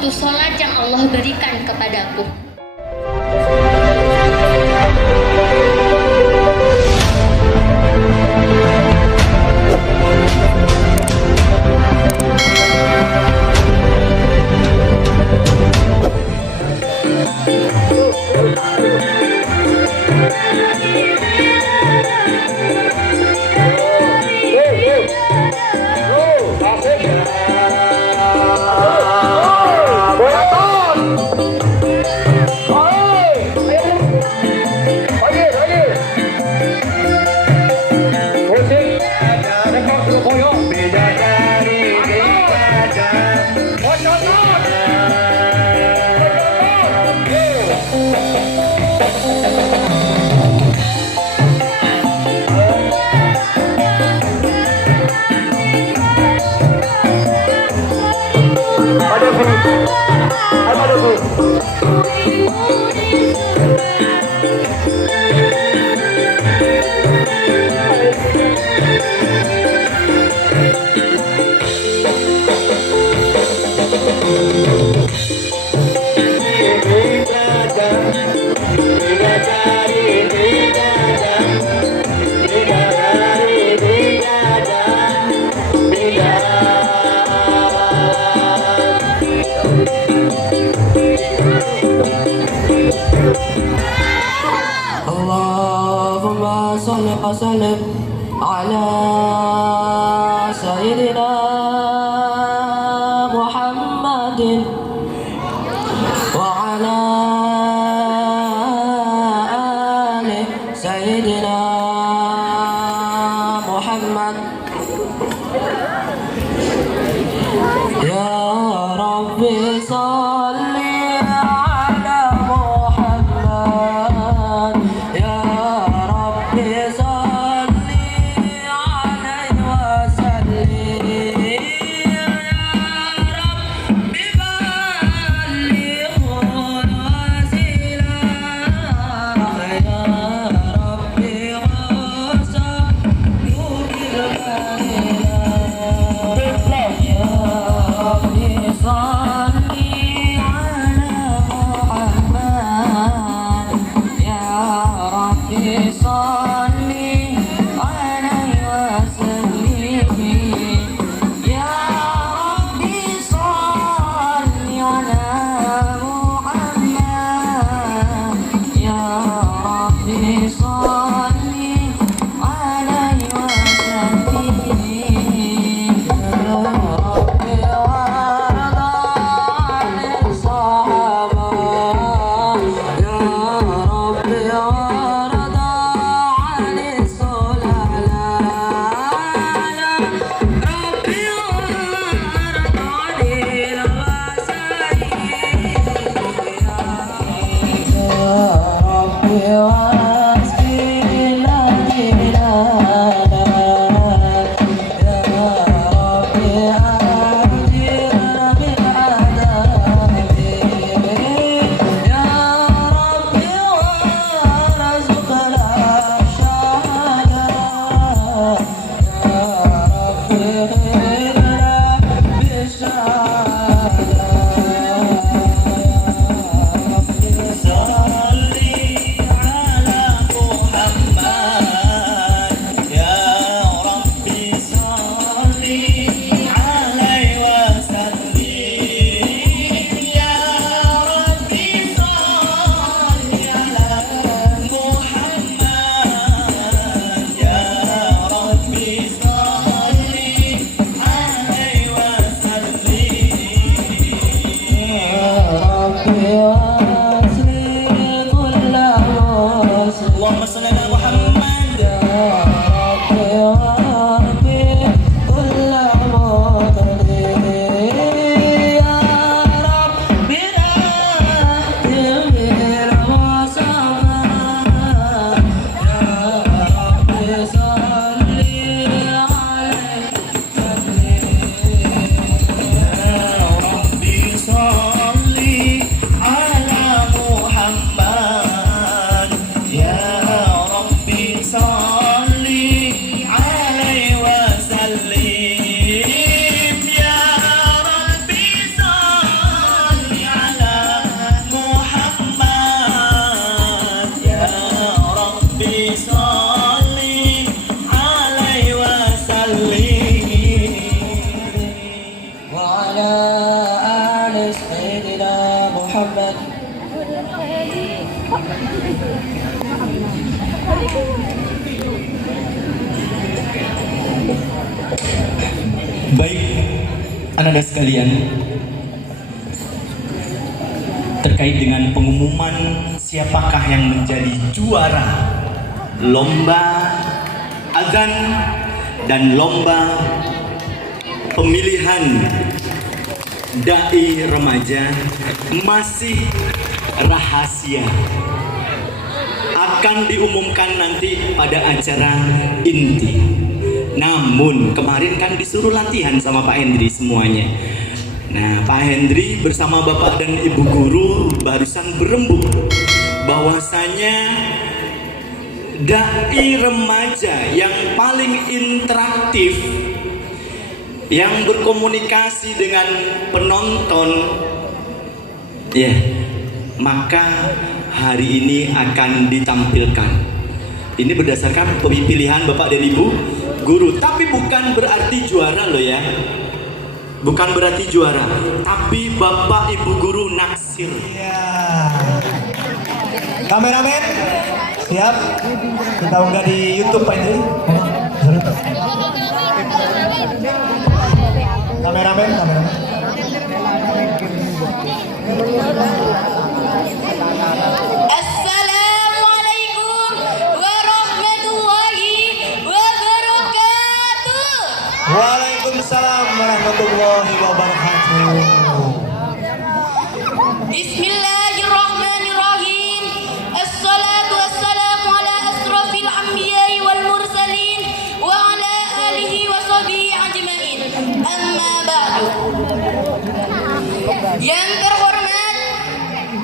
waktu sholat yang Allah berikan kepadaku. Allahumma salli wa sallim ala sayyidina Muhammadin wa ala ali sayyidina Muhammad. Ya Rabbi salli ala Muhammad, ya Rabbi salli alaihi wa sallim, ya Rabbi ballighul wasilah, ya Rabbi wasallu bil fadilah, ya Rabbi salli ala Muhammad, ya Rabbi salli alaihi wa sallim, ya Rabbi salli ala Muhammad, ya Rabbi salli alaihi wa sallim, ya Rabbi warda anil sahaba, ya Rabbi warda anis sulala, ya Rabbi warda anil wasail, ya Rabbi wasqina jilala, ya Rabbi ajirna bil adabi, ya Rabbi warzuqna syahada, ya Rabbi ghfirna bisyahada, ya Rabbi salli ala Baik, anak-anak sekalian, terkait dengan pengumuman siapakah yang menjadi juara lomba azan dan lomba pemilihan dai remaja masih rahasia, akan diumumkan nanti pada acara inti. Namun kemarin kan disuruh latihan sama Pak Hendri semuanya. Nah, Pak Hendri bersama Bapak dan Ibu Guru barusan berembuk bahwasanya dai remaja yang paling interaktif, yang berkomunikasi dengan penonton, ya, maka hari ini akan ditampilkan. Ini berdasarkan pilihan Bapak dan Ibu Guru, tapi bukan berarti juara loh ya. Bukan berarti juara, tapi Bapak Ibu Guru naksir. Ya. Kameramen, siap? Kita unggah di YouTube Pak Indri. Kameramen. Assalamualaikum warahmatullahi wabarakatuh. Waalaikumsalam warahmatullahi wabarakatuh. Bismillahirrahmanirrahim. Assalatu wassalamu ala asrafil anbiya'i wal mursalin wa ala alihi wa sahbihi ajma'in. Amma ba'du. Yang terhormat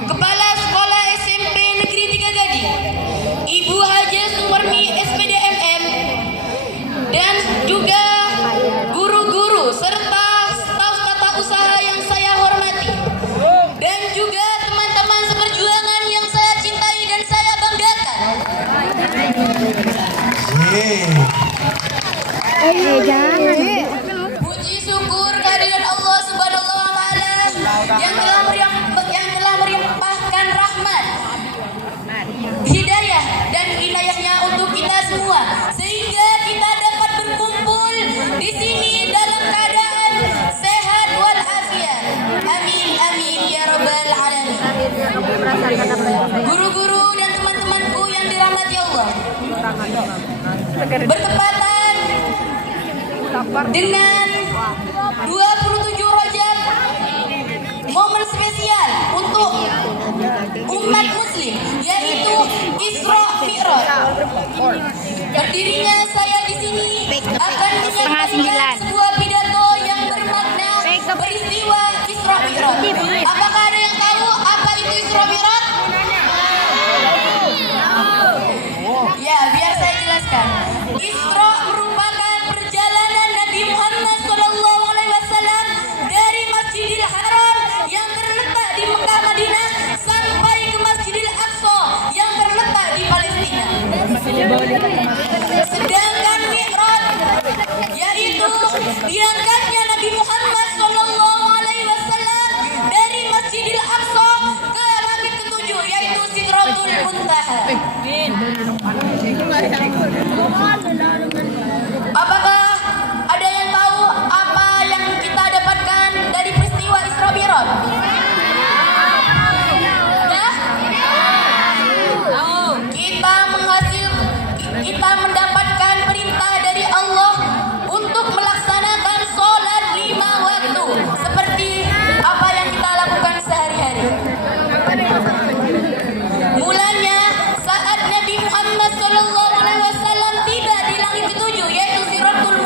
Kepala Sekolah SMP Negeri 3 Gading, Ibu Haja Sumarni SPDMM, dan juga guru-guru serta staf tata usaha yang saya hormati, dan juga teman-teman seperjuangan yang saya cintai dan saya banggakan. Puji syukur kehadiran Allah Subhanahu wa taala yang telah melimpahkan rahmat, hidayah dan inayahnya untuk kita semua, sehingga kita dapat berkumpul di sini dalam keadaan sehat walafiat. Amin amin ya rabbal alamin. Guru-guru dan teman-temanku yang dirahmati Allah, bertepatan dengan 27 Rajab, momen spesial untuk umat muslim, yaitu Isra Mi'raj. Berdirinya saya di sini akan menyampaikan sebuah pidato yang bermakna peristiwa Isra Mi'raj. Apakah ada yang tahu apa itu Isra Mi'raj? Ya, biar saya jelaskan. Isra merupakan perjalanan Nabi Muhammad SAW dari Masjidil Haram yang terletak di Mekah Madinah sampai ke Masjidil Aqsa yang terletak di Palestina. Sedangkan Mi'raj yaitu diangkatnya Nabi Muhammad SAW dari Masjidil Aqsa ke langit ketujuh, yaitu Sidratul Muntaha. Apakah ada yang tahu apa yang kita dapatkan dari peristiwa Isra Mi'raj? Ya? Kita mendapatkan perintah dari Allah untuk melaksanakan sholat 5 waktu seperti apa yang kita lakukan sehari-hari. Mulanya saat Nabi Muhammad SAW tiba di langit ketujuh, yaitu Sidratul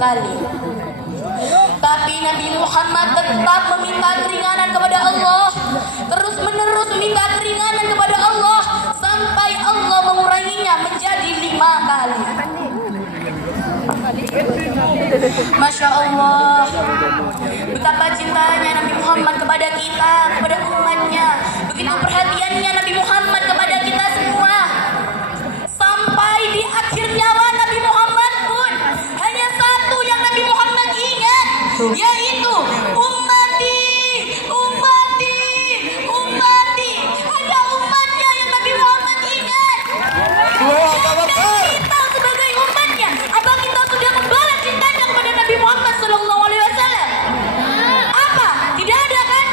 kali. Tapi Nabi Muhammad tetap meminta keringanan kepada Allah, terus menerus meminta keringanan kepada Allah sampai Allah menguranginya menjadi 5 kali. Masya Allah, betapa cintanya Nabi Muhammad kepada kita, kepada umatnya. Begitu perhatiannya Nabi Muhammad kepada kita semua. Sampai di akhir nyawa Nabi Muhammad pun hanya satu yang Nabi Muhammad ingat, yaitu ummati, ummati, ummati. Hanya umatnya yang Nabi Muhammad ingat. Dan kita sebagai umatnya, apa kita sudah membalas cintanya kepada Nabi Muhammad SAW? Apa? Tidak ada kan?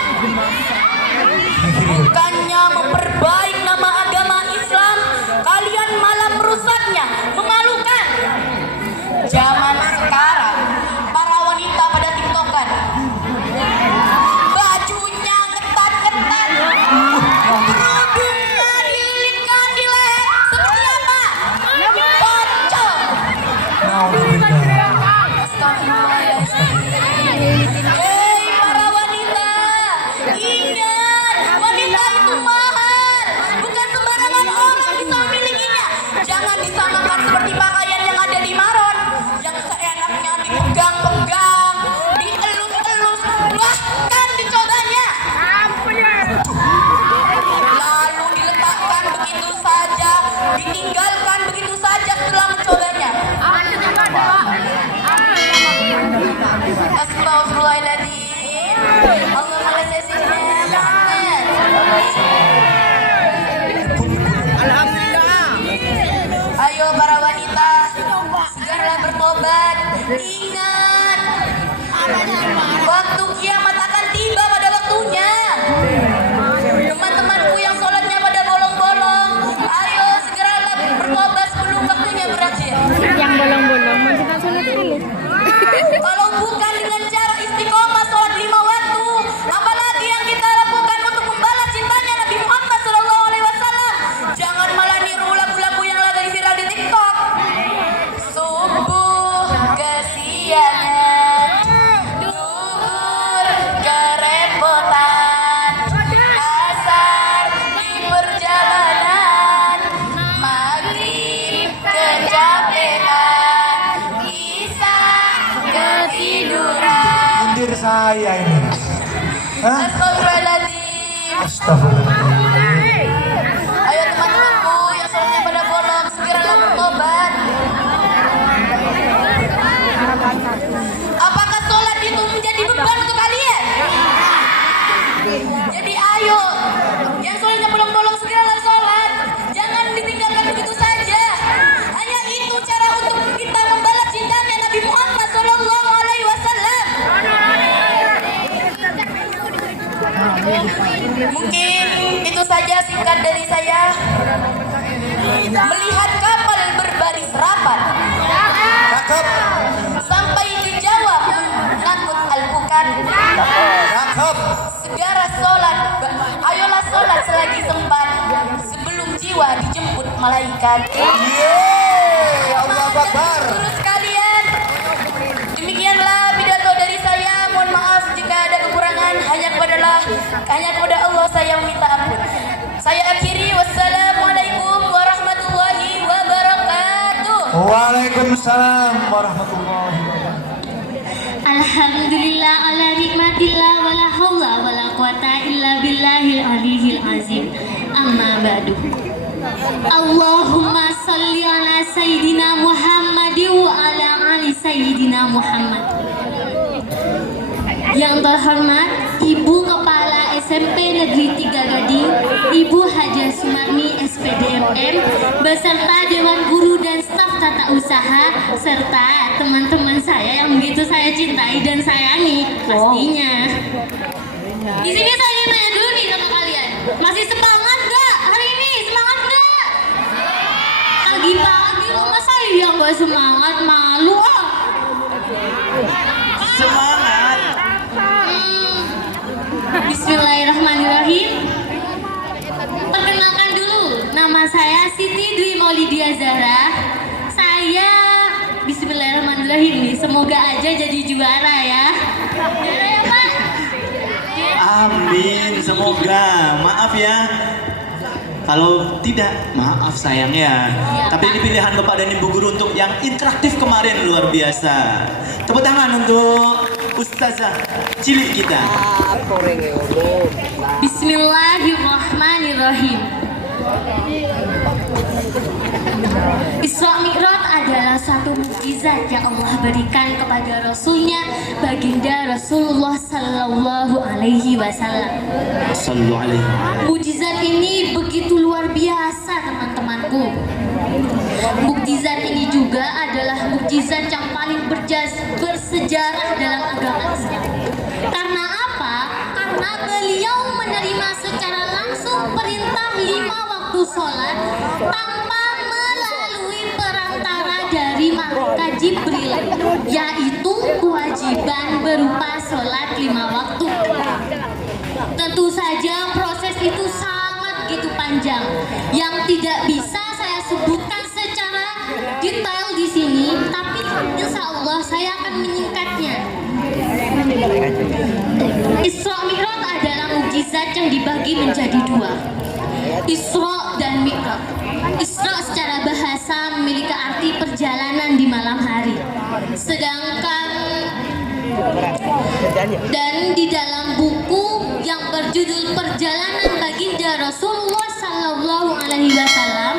Bukannya memperbaik nama agama Islam, kalian malah merusaknya, memalukan. Zaman sekarang para wanita pada tiktokan, bajunya ketat-ketat, kerudungnya dililitkan di leher seperti apa? Pocong. Hei para wanita, ingat, wanita itu mahal, bukan sembarangan orang bisa memilikinya. Jangan disamakan seperti pakaian yang ada di Maron, yang seenaknya dipegang-pegang, dielus-elus, bahkan dicobanya, lalu diletakkan begitu saja, ditinggalkan begitu saja setelah mencobanya. Astagfirullahaladzim. Allahumma la sayyidina Muhammad. Ayo para wanita, segeralah bertobat. Ingat, waktu kiamat akan tiba pada waktunya. Teman-temanku yang sholatnya pada bolong-bolong, ayo segeralah bertobat sebelum waktunya berakhir. Yang bolong-bolong masih sholat dulu. Kalau bukan dengan cara istiqomah sholat 5 waktu, apalagi yang kita lakukan untuk membalas cintanya Nabi Muhammad SAW. Jangan malah niru lagu-lagu yang lagi viral di TikTok. Subuh kesiangan, duhur kerepotan, asar di perjalanan, maghrib kecapean, isya ketiduran. Sindir saya ini. Hah? Astagfirullahaladzim. Astagfirullahaladzim. Ayo teman-temanku yang sholatnya pada bolong, segeralah bertobat. Apakah sholat itu menjadi beban untuk kalian? Jadi ayo, yang sholatnya bolong-bolong segeralah sholat. Jangan ditinggalkan begitu saja. Hanya itu cara untuk kita membalas cintanya Nabi Muhammad SAW. Mungkin itu saja singkat dari saya. Melihat kapal berbaris rapat, Cakep. sampai dijawab menakut alpukat. Cakep. Segera sholat, ayolah sholat selagi sempat, sebelum jiwa dijemput malaikat. Yeay, Allah Akbar. Terus sekalian, demikianlah pidato dari saya. Mohon maaf jika ada kekurangan. Hanya kepada Allah saya meminta ampun. Saya akhiri. Wassalamualaikum warahmatullahi wabarakatuh. Waalaikumsalam warahmatullahi wabarakatuh. Alhamdulillah ala nikmatillah wala haula wala quwata illa billahil aliyil azim. Amma ba'du. Allahumma salli ala sayyidina Muhammad wa ala ali sayyidina Muhammad. Yang terhormat Ibu Kepala SMP Negeri 3 Gading, Ibu Haja Sumarni SPDMM, beserta Dewan Guru dan staf tata usaha, serta teman-teman saya yang begitu saya cintai dan sayangi pastinya. Di sini saya ingin tanya dulu nih sama kalian, masih semangat gak hari ini? Semangat gak? Pagi-pagi masa iya gak semangat, malu ah. Semangat. Bismillahirrahmanirrahim. Perkenalkan dulu, nama saya Siti Dwi Maulidia Zahra. Saya Bismillahirrahmanirrahim ini. Semoga aja jadi juara ya. Juara ya Pak. Amin, semoga. Maaf ya. Kalau tidak, maaf sayang ya. Tapi ini pilihan Bapak dan Ibu Guru untuk yang interaktif kemarin luar biasa. Tepuk tangan untuk Ustazah cilik kita. Bismillahirrahmanirrahim. Isra Mi'raj adalah satu mukjizat yang Allah berikan kepada Rasulnya, baginda Rasulullah Sallallahu Alaihi Wasallam. Sallu alaihi. Mukjizat ini begitu luar biasa teman-temanku. Mukjizat ini juga adalah mukjizat yang paling bersejarah dalam agama Islam. Karena apa? Karena beliau menerima secara langsung perintah 5 waktu sholat tanpa melalui perantara dari malaikat Jibril, yaitu kewajiban berupa sholat 5 waktu. Tentu saja proses itu sangat begitu panjang yang tidak bisa saya sebutkan secara detail di sini, tapi insya Allah saya akan menyingkatnya. Isra Mi'raj adalah mukjizat yang dibagi menjadi 2, Isra dan Mi'raj. Isra secara bahasa memiliki arti perjalanan di malam hari, sedangkan dan di dalam buku yang berjudul Perjalanan Baginda Rasulullah Sallallahu Alaihi Wasallam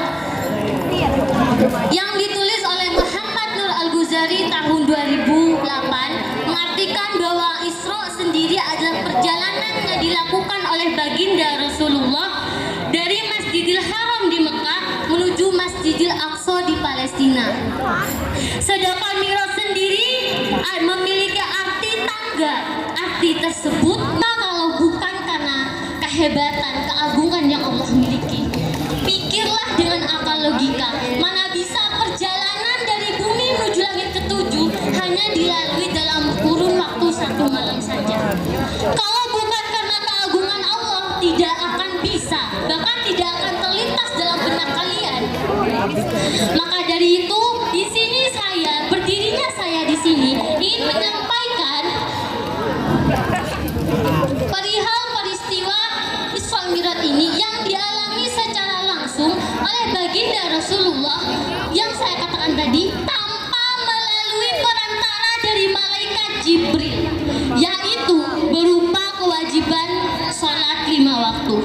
yang ditulis oleh Muhammad Nur Al-Ghazali tahun 2008 mengartikan bahwa Isra sendiri adalah perjalanan yang dilakukan oleh baginda Rasulullah dari Masjidil Haram di Mekah menuju Masjidil Aqsa di Palestina. Sedangkan Mi'raj sendiri memiliki arti tangga. Arti tersebut kalau bukan karena kehebatan, keagungan yang Allah miliki. Pikirlah dengan akal logika, mana bisa perjalanan dari bumi menuju langit ketujuh hanya dilalui dalam kurun waktu 1 malam saja. Kalau bukan karena keagungan Allah, tidak akan bisa, bahkan tidak akan terlintas dalam benak kalian. Maka dari itu, di sini berdirinya saya di sini ingin menyampaikan perihal peristiwa Isra Mi'raj ini yang dialami secara langsung oleh baginda Rasulullah yang saya katakan tadi tanpa melalui perantara dari malaikat Jibril, yaitu berupa kewajiban sholat 5 waktu.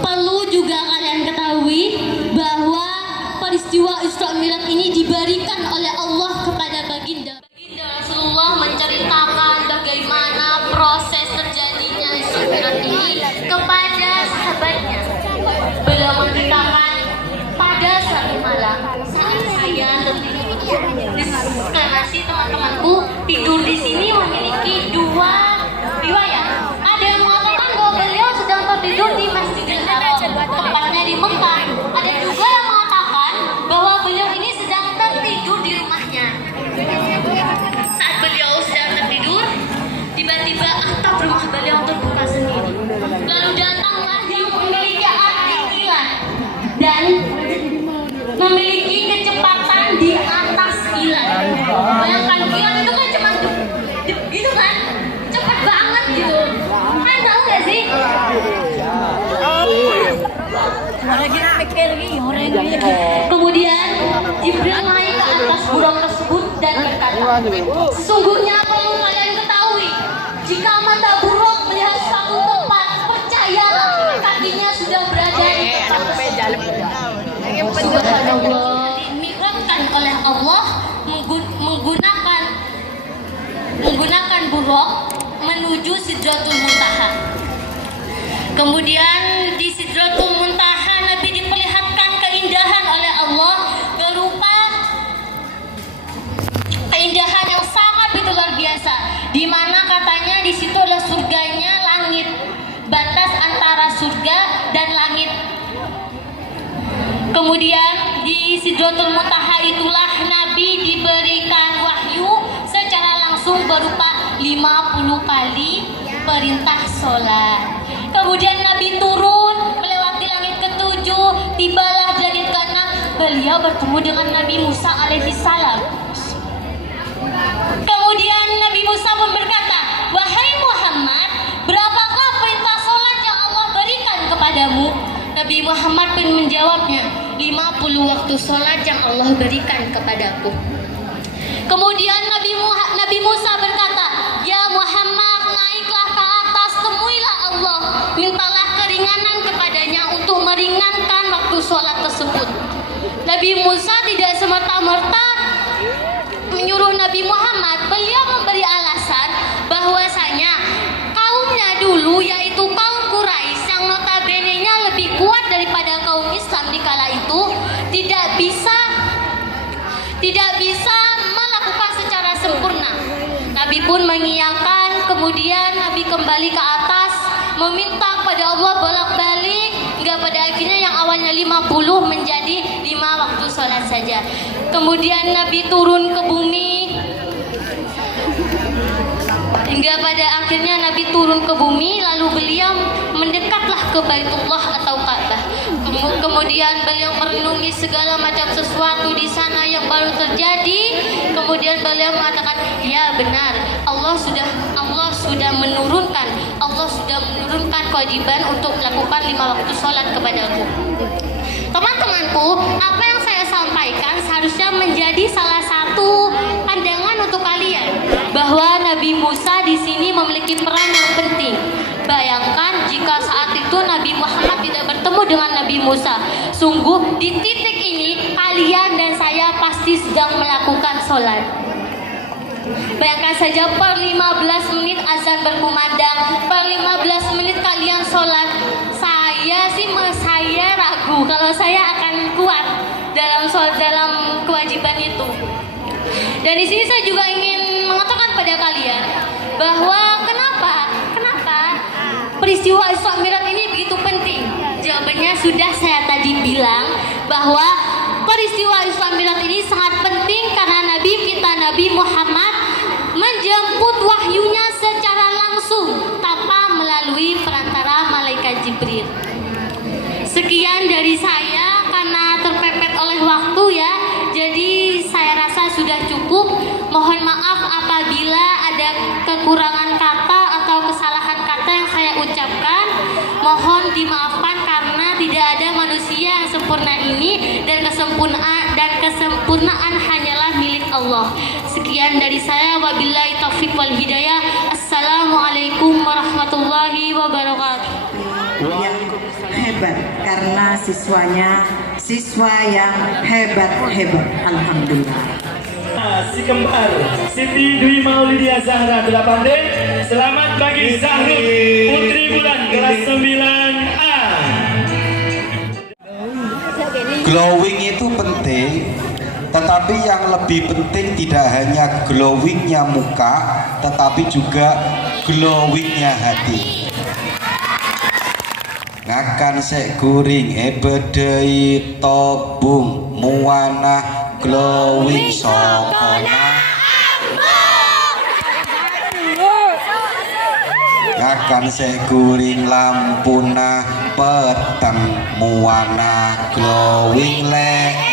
Perlu juga kalian ketahui bahwa peristiwa Isra Mi'raj ini diberikan oleh Allah kepada baginda Rasulullah menceritakan bagaimana proses terjadinya Isra Mi'raj ini kepada sahabatnya. Beliau menceritakan pada satu malam saat saya tertidur karena si teman-temanku tidur di sini memiliki dua riwayat. Ada yang mengatakan bahwa beliau sedang tertidur di Masjidil Haram, tepatnya di Mekah. Ada juga yang mengatakan bahwa beliau ini sedang tertidur di rumahnya. Saat beliau sedang tertidur, tiba-tiba atap rumah beliau terbuka sendiri. Lalu datanglah yang memiliki arti kilat dan memiliki kecepatan di atas kilat. Bayangkan kilat itu kan cuma gitu kan, cepet banget gitu. Kan tahu gak sih? Kemudian Jibril naik ke atas burung tersebut dan berkata, sesungguhnya perlu kalian ketahui, jika mata burung melihat suatu tempat, percayalah kakinya sudah berada di tempat tersebut. Subhanallah, dimikirkan oleh Allah menggunakan buruk menuju Sidratul Muntaha. Kemudian di Sidratul Muntaha Nabi diperlihatkan keindahan oleh Allah berupa keindahan yang sangat begitu luar biasa, di mana katanya di situ adalah surganya langit, batas antara surga dan langit. Kemudian di Sidratul Muntaha itulah Nabi diberikan wahyu secara langsung berupa 50 kali perintah sholat. Kemudian Nabi turun melewati langit ketujuh, tibalah di langit keenam, beliau bertemu dengan Nabi Musa alaihi salam. waktu sholat yang Allah berikan kepadaku. Kemudian Nabi Musa berkata, "Ya Muhammad, naiklah ke atas, temuilah Allah, mintalah keringanan kepadanya untuk meringankan waktu sholat tersebut." Nabi Musa tidak semerta-merta menyuruh Nabi Muhammad, beliau memberi alasan bahwasanya kaumnya dulu, yaitu kaum Quraisy yang notabene-nya lebih kuat daripada kaum Islam di kala itu, tidak bisa melakukan secara sempurna. Nabi pun mengiyakan, kemudian Nabi kembali ke atas meminta kepada Allah bolak-balik hingga pada akhirnya yang awalnya 50 menjadi 5 waktu sholat saja. Kemudian Nabi turun ke bumi hingga pada akhirnya Nabi turun ke bumi, lalu beliau mendekatlah ke Baitullah atau Ka'bah. Kemudian beliau merenungi segala macam sesuatu di sana yang baru terjadi. Kemudian beliau mengatakan, ya benar, Allah sudah menurunkan kewajiban untuk melakukan 5 waktu sholat kepadaku. Teman-temanku, apa yang saya sampaikan seharusnya menjadi salah satu pandangan untuk kalian bahwa Nabi Musa di sini memiliki peran yang penting. Bayangkan jika saat itu Nabi Muhammad tidak bertemu dengan Nabi Musa. Sungguh di titik ini kalian dan saya pasti sedang melakukan sholat. Bayangkan saja per 15 menit azan berkumandang, per 15 menit kalian sholat. Saya ragu kalau saya akan kuat dalam kewajiban itu. Dan di sini saya juga ingin mengatakan pada kalian bahwa kenapa peristiwa Isra Mi'raj ini begitu penting. Jawabannya sudah saya tadi bilang bahwa peristiwa Isra Mi'raj ini sangat penting karena Nabi Muhammad menjemput wahyunya secara langsung tanpa melalui perantara malaikat Jibril. Sekian dari saya karena terpepet oleh waktu ya. Jadi saya rasa sudah cukup. Mohon maaf apabila ada kekurangan kata atau kesalahan kata yang saya ucapkan. Mohon dimaafkan karena tidak ada manusia yang sempurna ini dan kesempurnaan hanyalah milik Allah. Sekian dari saya, wabillahi taufik wal hidayah. Assalamualaikum warahmatullahi wabarakatuh. Yang hebat karena siswa yang hebat. Alhamdulillah. Si kembar Siti Dwi Maulidia Zahra 8D. Selamat bagi Zahri Putri Bulan kelas 9A. Glowing itu penting, tetapi yang lebih penting tidak hanya glowingnya muka, tetapi juga glowingnya hati. Ngakan sek guring bedei tobung muana glowing sopona. Ngakan sek guring lampuna peteng muana glowing le.